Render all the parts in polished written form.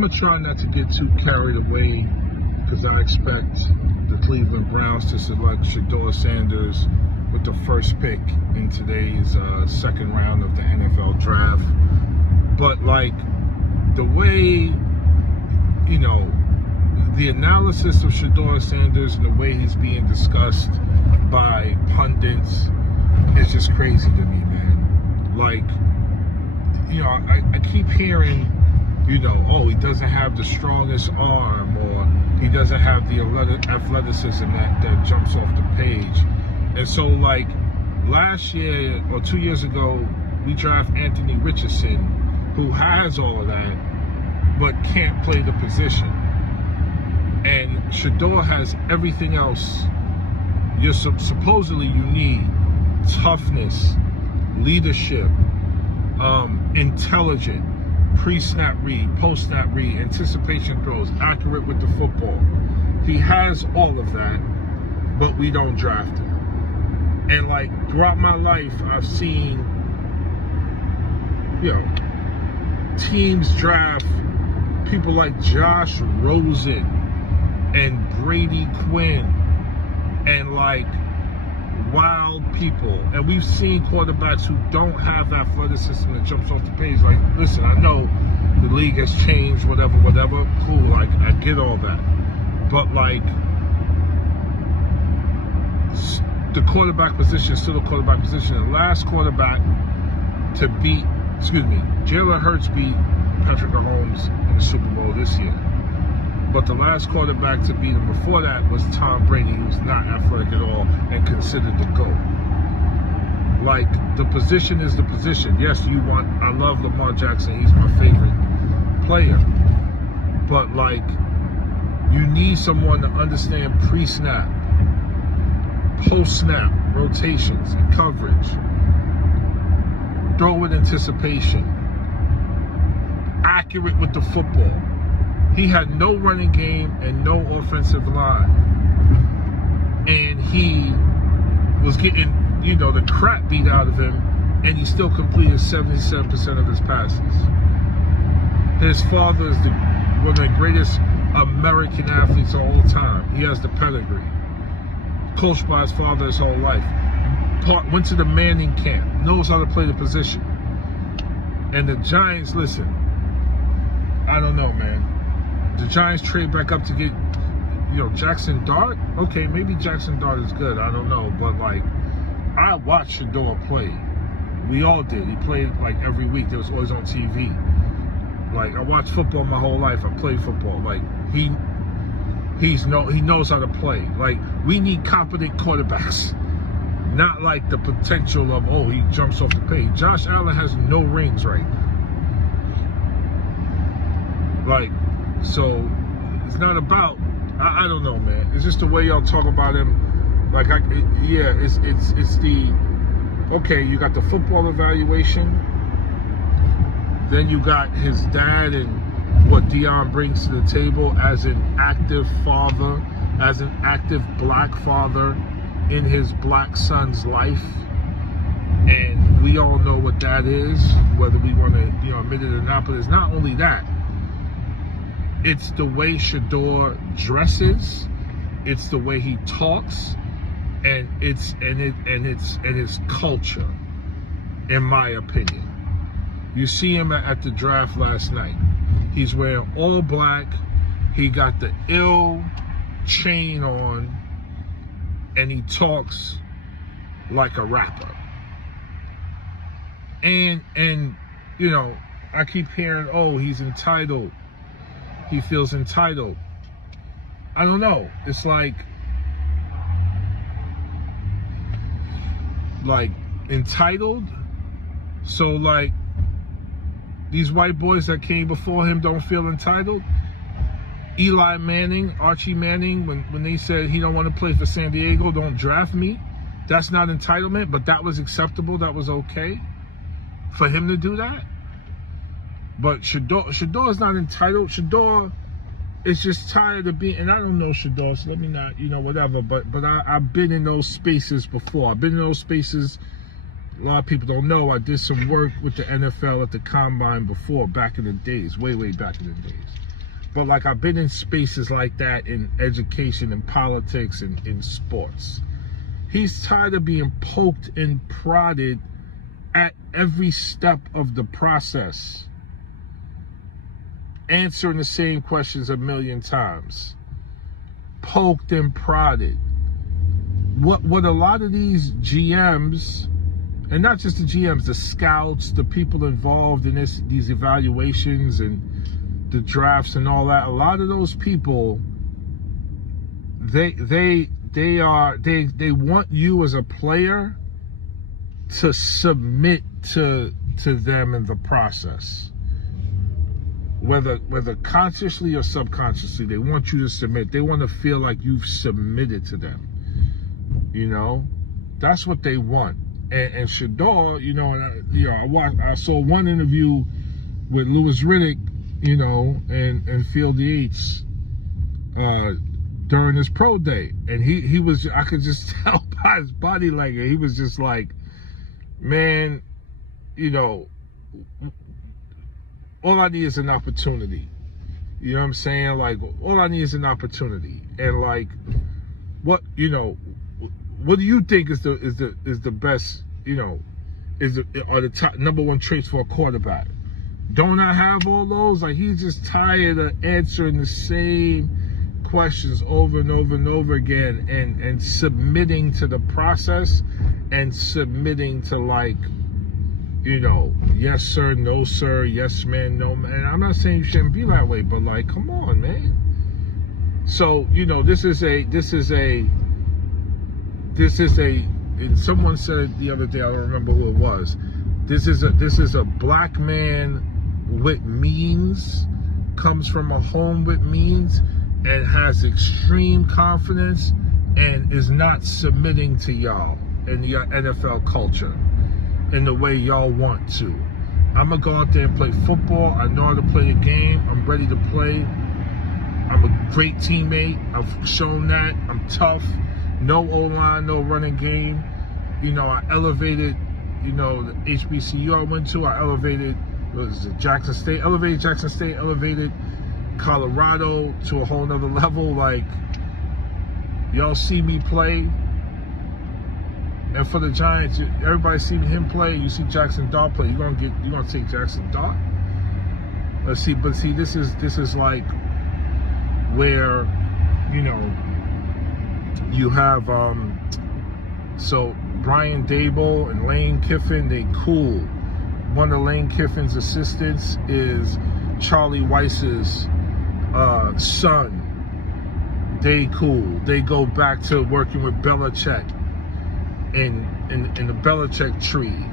I'm going to try not to get too carried away because I expect the Cleveland Browns to select Shedeur Sanders with the first pick in today's second round of the NFL draft. But like the way, you know, the analysis of Shedeur Sanders and the way he's being discussed by pundits is just crazy to me, man. Like, you know, I keep hearing, you know, oh, he doesn't have the strongest arm, or he doesn't have the athleticism that jumps off the page. And so, like, last year or 2 years ago, we draft Anthony Richardson, who has all of that, but can't play the position. And Shedeur has everything else supposedly you need: toughness, leadership, intelligent, pre-snap read, post-snap read, anticipation throws, accurate with the football. He has all of that, but we don't draft him. And like throughout my life, I've seen, you know, teams draft people like Josh Rosen and Brady Quinn and like wild people. And we've seen quarterbacks who don't have athleticism that jumps off the page. Like, listen, I know the league has changed, whatever, cool, like, I get all that. But like, the quarterback position is still a quarterback position. The last quarterback to beat, Jalen Hurts beat Patrick Mahomes in the Super Bowl this year. But the last quarterback to beat him before that was Tom Brady, who was not athletic at all and considered the GOAT. Like, the position is the position. Yes, I love Lamar Jackson. He's my favorite player. But, like, you need someone to understand pre-snap, post-snap, rotations, and coverage. Throw with anticipation. Accurate with the football. He had no running game and no offensive line. And he was getting, you know, the crap beat out of him, and he still completed 77% of his passes. His father is one of the greatest American athletes of all time. He has the pedigree. Coached by his father his whole life. Went to the Manning camp. Knows how to play the position. And the Giants, listen, I don't know, man. The Giants trade back up to get, you know, Jackson Dart. Okay, maybe Jackson Dart is good. I don't know. But, like, I watched Shedeur play. We all did. He played, like, every week. It was always on TV. Like, I watched football my whole life. I played football. Like, he knows how to play. Like, we need competent quarterbacks. Not like the potential of, oh, he jumps off the page. Josh Allen has no rings right now. Like, so it's not about, I don't know, man. It's just the way y'all talk about him. Like, it's the, okay, you got the football evaluation. Then you got his dad and what Dion brings to the table as an active father, as an active black father in his black son's life. And we all know what that is, whether we want to, you know, admit it or not. But it's not only that. It's the way Shedeur dresses, it's the way he talks, and it's his culture, in my opinion. You see him at the draft last night. He's wearing all black. He got the ill chain on, and he talks like a rapper. And you know, I keep hearing, oh, he's entitled. He feels entitled. I don't know. It's like entitled. So like these white boys that came before him don't feel entitled. Eli Manning, Archie Manning, when they said he don't want to play for San Diego, don't draft me. That's not entitlement, but that was acceptable. That was okay for him to do that. But Shedeur is not entitled. Shedeur is just tired of being, and I don't know Shedeur, so let me not, you know, whatever. But I've been in those spaces before. I've been in those spaces. A lot of people don't know I did some work with the NFL at the Combine before, back in the days, way back in the days. But like, I've been in spaces like that in education and politics and in sports. He's tired of being poked and prodded at every step of the process, answering the same questions a million times, poked and prodded. What a lot of these GMs, and not just the GMs, the scouts, the people involved in these evaluations and the drafts and all that, a lot of those people, they want you as a player to submit to them in the process, whether consciously or subconsciously. They want you to submit. They want to feel like you've submitted to them. You know, that's what they want. And Shedeur, you know, I saw one interview with Louis Riddick, you know, and Field Yates during his pro day, and he was, I could just tell by his body language, he was just like, man, you know, all I need is an opportunity. You know what I'm saying? Like, all I need is an opportunity. And like, what, you know, what do you think is the best, you know, are the top #1 traits for a quarterback? Don't I have all those? Like, he's just tired of answering the same questions over and over and over again, and submitting to the process, and submitting to, like, you know, yes sir, no sir, yes man, no man. And I'm not saying you shouldn't be that way, but like, come on, man. So, you know, this is a, and someone said the other day, I don't remember who it was, this is a black man with means, comes from a home with means, and has extreme confidence, and is not submitting to y'all in the NFL culture in the way y'all want to. I'm gonna go out there and play football. I know how to play a game. I'm ready to play. I'm a great teammate. I've shown that. I'm tough. No O-line, no running game. You know, I elevated, you know, the HBCU I went to. I elevated, was it Jackson State? Elevated Jackson State, elevated Colorado to a whole nother level. Like, y'all see me play. And for the Giants, everybody see him play. You see Jackson Dart play. You're gonna take Jackson Dart. Let's see, but see, this is like where, you know, you have so Brian Dable and Lane Kiffin, they cool. One of Lane Kiffin's assistants is Charlie Weiss's son. They cool. They go back to working with Belichick in the Belichick tree.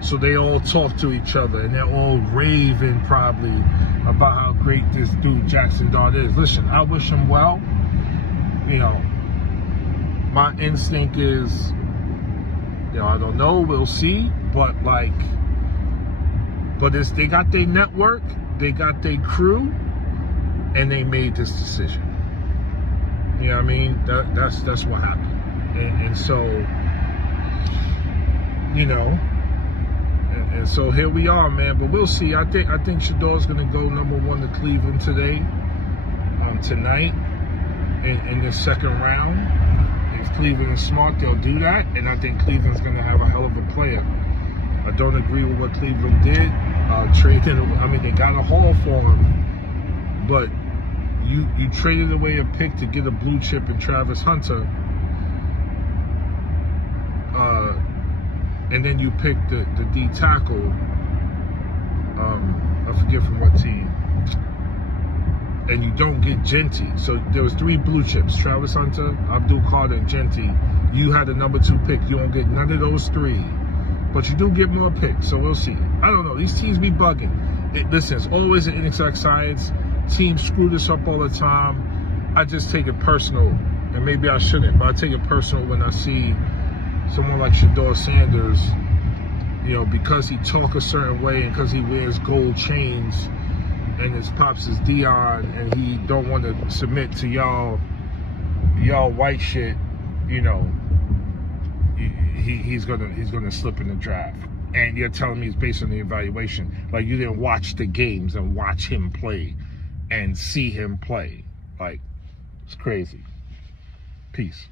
So they all talk to each other, and they're all raving probably about how great this dude Jackson Dart is. Listen, I wish him well. You know, my instinct is, you know, I don't know, we'll see, but like, they got their network, they got their crew, and they made this decision. You know what I mean? That's what happened. And so, you know, and so here we are, man. But we'll see. I think Shedeur's gonna go #1 to Cleveland today, tonight, in the second round. If Cleveland is smart, they'll do that, and I think Cleveland's gonna have a hell of a player. I don't agree with what Cleveland did, trading. I mean, they got a haul for him, but you traded away a pick to get a blue chip in Travis Hunter. And then you picked the D tackle, I forget from what team, and you don't get Genty. So there was 3 blue chips: Travis Hunter, Abdul Carter, and Genty. You had the #2 pick. You don't get none of those 3, but you do get more picks. So we'll see. I don't know. These teams be bugging. Listen, it's always an inexact science. Teams screw this up all the time. I just take it personal, and maybe I shouldn't, but I take it personal when I see someone like Shedeur Sanders, you know, because he talk a certain way and because he wears gold chains and his pops is Dion and he don't want to submit to y'all white shit, you know, he's gonna slip in the draft. And you're telling me it's based on the evaluation. Like, you didn't watch the games and watch him play and see him play. Like, it's crazy. Peace.